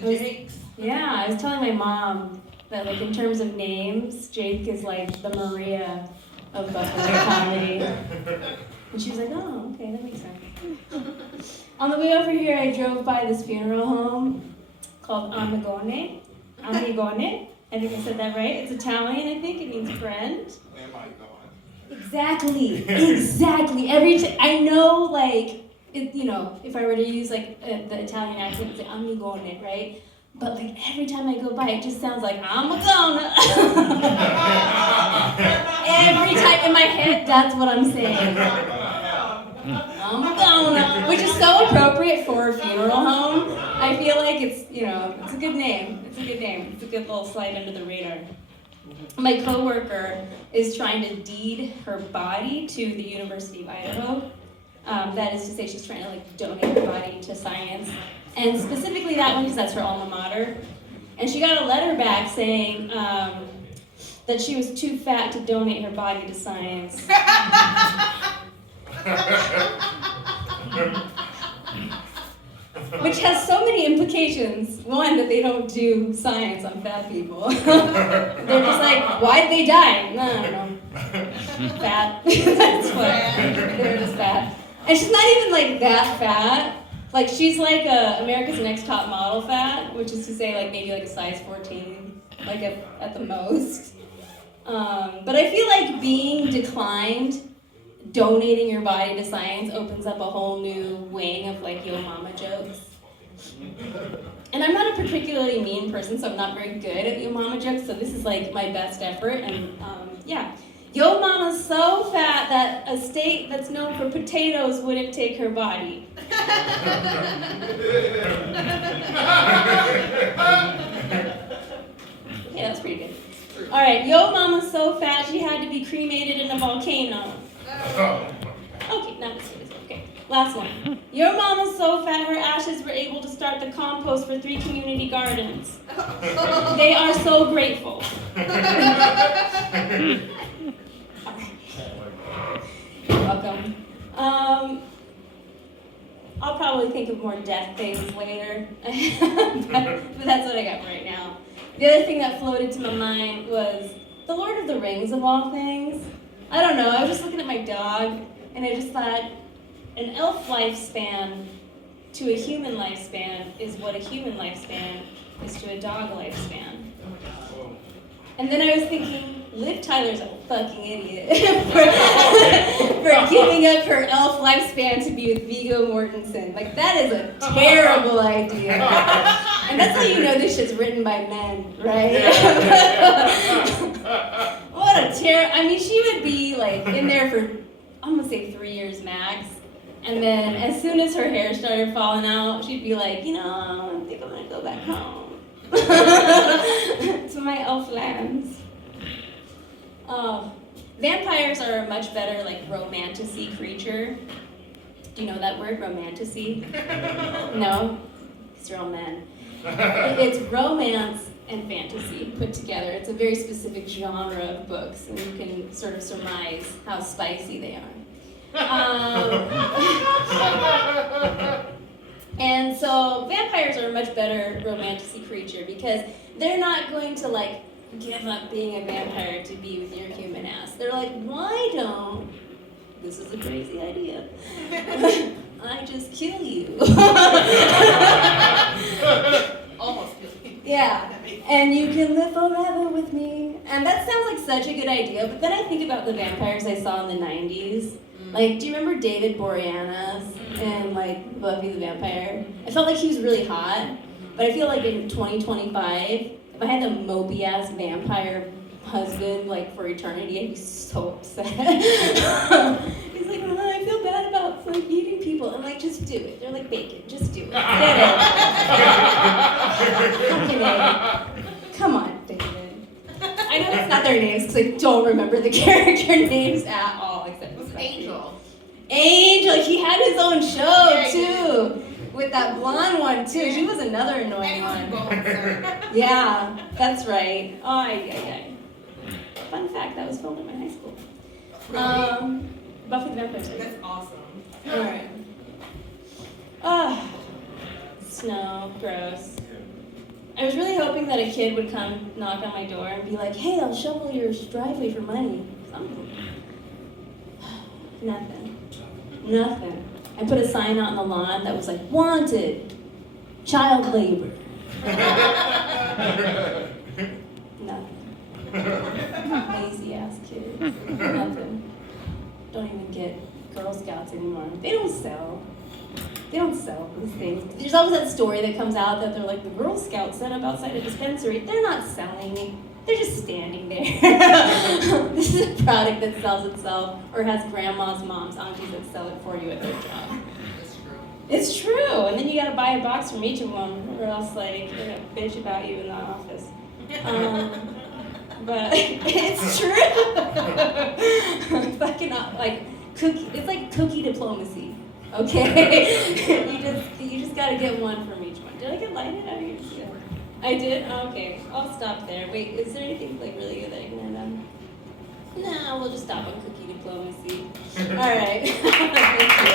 Jakes. Yeah, I was telling my mom that, like, in terms of names, Jake is like the Maria of Buffalo comedy. And she was like, oh, okay, that makes sense. On the way over here, I drove by this funeral home called Amigone. Amigone. I think I said that right. It's Italian, I think. It means friend. Exactly. I know, like, if I were to use, like, the Italian accent, it's like Amigone, right? But, like, every time I go by, it just sounds like, I'm a gonna. Every time in my head, that's what I'm saying. I'm a gonna. Which is so appropriate for a funeral home. I feel like it's a good name. It's a good little slide under the radar. My coworker is trying to deed her body to the University of Idaho. That is to say, she's trying to, like, donate her body to science. And specifically that one, because that's her alma mater. And she got a letter back saying that she was too fat to donate her body to science. Which has so many implications. One, that they don't do science on fat people. They're just like, why'd they die? No, I don't know. Fat. That's what. They're just fat. And she's not even, like, that fat. Like, she's like America's Next Top Model fat, which is to say, like, maybe like a size 14, like at the most. But I feel like being declined, donating your body to science opens up a whole new wing of, like, yo mama jokes. And I'm not a particularly mean person, so I'm not very good at yo mama jokes, so this is, like, my best effort, and yeah. Yo mama's so fat that a state that's known for potatoes wouldn't take her body. Okay, that's pretty good. All right, yo mama's so fat she had to be cremated in a volcano. Okay, now this is okay. Last one. Your mama's so fat her ashes were able to start the compost for 3 community gardens. They are so grateful. You're welcome. I'll probably think of more death things later, but that's what I got right now. The other thing that floated to my mind was the Lord of the Rings of all things. I don't know, I was just looking at my dog, and I just thought, an elf lifespan to a human lifespan is what a human lifespan is to a dog lifespan. And then I was thinking, Liv Tyler's a fucking idiot for giving up her elf lifespan to be with Viggo Mortensen. Like, that is a terrible idea. And that's how you know this shit's written by men, right? What a I mean, she would be, like, in there for, I'm gonna say 3 years max. And then as soon as her hair started falling out, she'd be like, I think I'm gonna go back home. To my elf lands. Vampires are a much better, like, romantasy creature. Do you know that word, romantasy? No? Because you're all men. It's romance and fantasy put together. It's a very specific genre of books, and you can sort of surmise how spicy they are. And so vampires are a much better romantasy creature because they're not going to, like, give up being a vampire to be with your human ass. They're like, why don't, this is a crazy idea, I just kill you. Almost kill you. Yeah, and you can live forever with me. And that sounds like such a good idea, but then I think about the vampires I saw in the 90s. Like, do you remember David Boreanaz in, like, Buffy the Vampire? I felt like he was really hot, but I feel like in 2025, if I had a mopey-ass vampire husband, like, for eternity, I'd be so upset. He's like, oh, I feel bad about, like, eating people. I'm like, just do it. They're like bacon. Just do it. Get it. Fucking A. Come on, David. I know that's not their names because I don't remember the character names at all, except Angel. Angel, he had his own show too, with that blonde one too. She was another annoying one. Yeah, that's right. Oh, yeah. Fun fact, that was filmed in my high school. Really? Buffy the Vampire Slayer. That's awesome. All right. Ah, snow, gross. I was really hoping that a kid would come knock on my door and be like, hey, I'll shovel your driveway for money. Something. Nothing. I put a sign out on the lawn that was like, wanted, child labor. Nothing. Lazy ass kids. Nothing. Don't even get Girl Scouts anymore. They don't sell these things. There's always that story that comes out that they're like, the Girl Scouts set up outside a dispensary. They're not selling. They're just standing there. This is a product that sells itself or has grandmas, moms, aunties that sell it for you at their job. It's true. And then you gotta buy a box from each of them or else like they're gonna bitch about you in the office. But it's true. Fucking like cookie. It's like cookie diplomacy. Okay, you just gotta get one from each one. Did I get lighted? I did. Oh, okay, I'll stop there. Wait, is there anything like really good that I can end on? No, we'll just stop on cookie diplomacy. All right. Thank you.